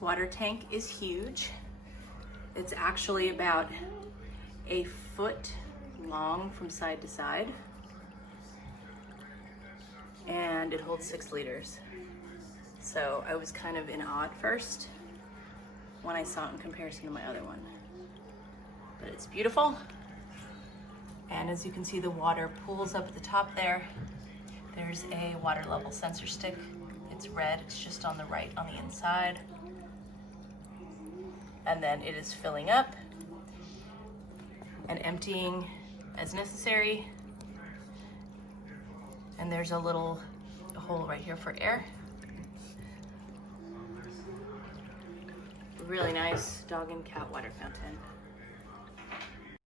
This water tank is huge. It's actually about a foot long from side to side, and it holds 6 liters. So I was kind of in awe at first when I saw it in comparison to my other one. But it's beautiful. And as you can see, the water pools up at the top there. There's a water level sensor stick. It's red, it's just on the right on the inside. And then it is filling up and emptying as necessary. And there's a little hole right here for air. Really nice dog and cat water fountain.